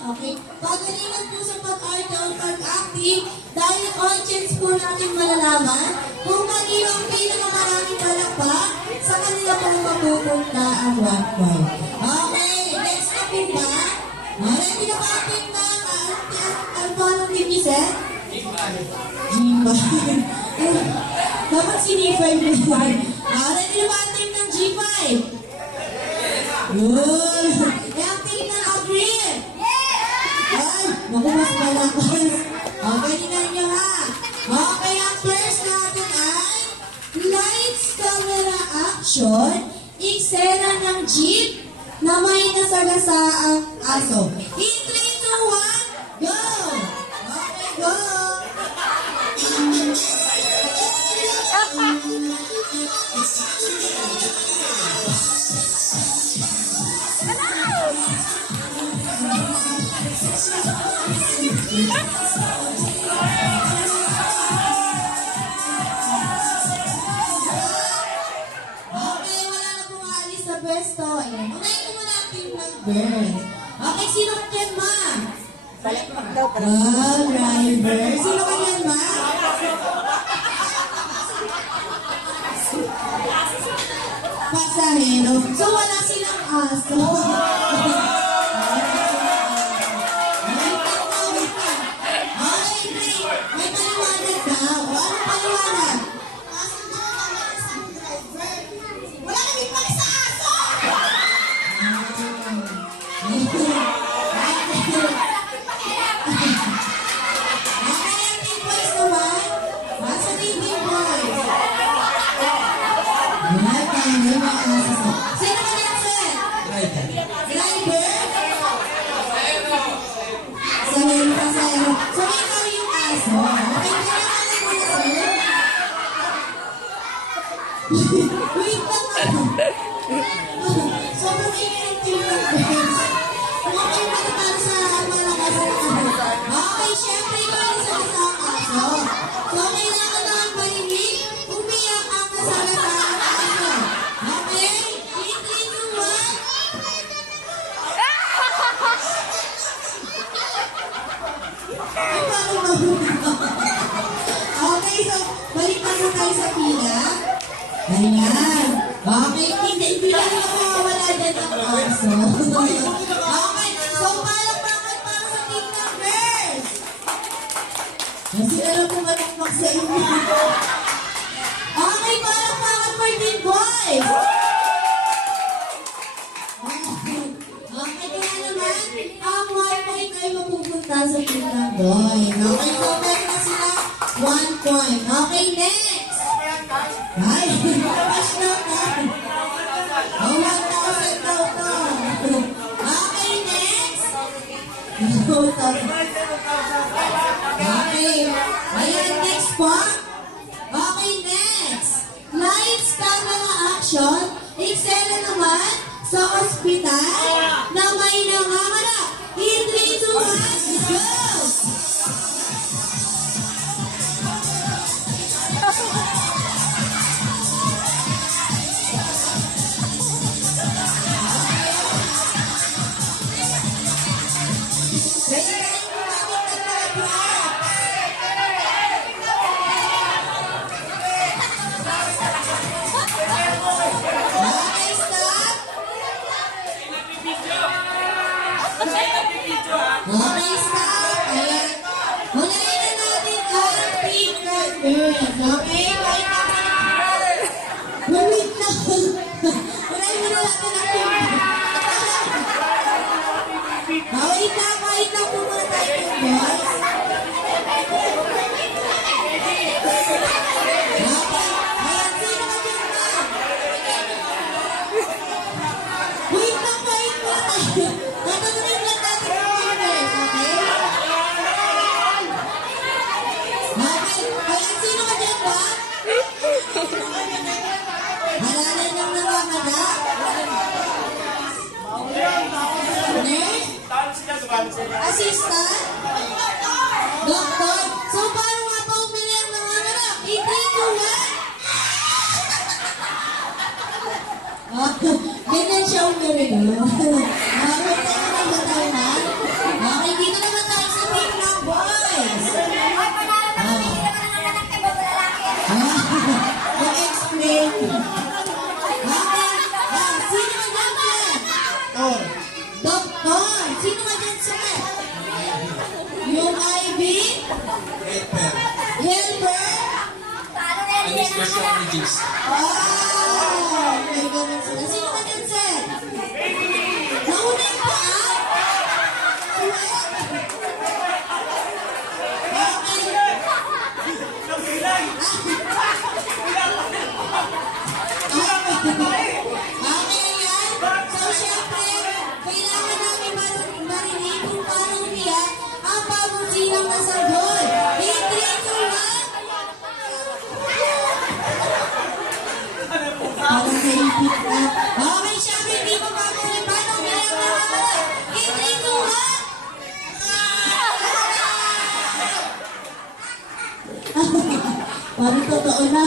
Okay. Pagalingan po sa pag-arte o pag-acting dahil audience po natin malalaman kung kanino ang pinakamaraming palakpak sa kanila po mapupunta ang 1 point. Okay, next na po ba? Ready na ba ating ang follow team ni Seth? G5. Dapat sinify mo yun. Ready na ba ang team ng G5? Good. Eh, ang team ng Agree? Ay, naku, mas malakas. Okay, tingnan nyo ha. Okay, ang first natin ay lights, camera, action, eksena ng jeep na may nasagasaang aso. In 3, 2, 1, go! Okay, go! Pwesto. Ayan. Unahin ko muna ang team ng girls. Okay, sino ka dyan, ma? Driver. Sino ka dyan, ma? Pasahero. So, wala silang aso. May paliwanag daw. Ano paliwanag? Wala kami pala sa aso! Sino ka yan, sir? Driver? Pasahero. So, ikaw yung aso. Okay, kailangan mo na, sir? Wait lang ako. Sobrang ingay ng team ng girls. Okay, matapang sa malakas na ano. Okay, syempre, ikaw yung sagasang aso. So, kailangan na ang malimig. Umiyak ang kasagasang aso. Okay? In 3, 2, 1. Ay, paano mahulog? Okay, so, balik na tayo sa pila. Ayan. Okay, hindi lang nakawala dyan ang aso. Okay, so, palakpakan para sa team ng girls. Kasi alam ko matakpak sa inyo. Okay, palakpakan for team boys. Okay, kaya naman, ang 1 point ay mapupunta sa team ng boys. Okay, so meron na sila 1 point. Okay, next. Ay, cash na ka. Oh, 1,000 daw to. Okay, next. Okay. Ayan, next po. Okay, next. Lights, camera, action. Eksena naman sa ospital na may nanganganak. In 3, 2, 1, go! Okay, stop. Ayan. Hunayin na natin ang pink girls. Okay? Kahit naman. Wait lang. Hunayin na natin ang pink. Wait lang. Kahit lang muna tayo pink girls. Assistant? Doktor? So, paano nga pa umiyak ng anak? Hindi ko Ganyan siya umiyak. Wait lang ang bataw na. Sino ka dyan sumet? Yung Ivy? Helper. Helper? Next question ni Jigs. Oh, may ganun sila. Sino ka dyan, sir? Nauna yung paa? Okay, yan. So, syempre, kailangan namin marinig kung paano umiyak ang pamusilang nasagot. In 3, 2, 1. Parang naipit na. Okay, syempre, hindi mo makulit. Paano umiyak na ako? In 3, 2, 1. Parang totoo na.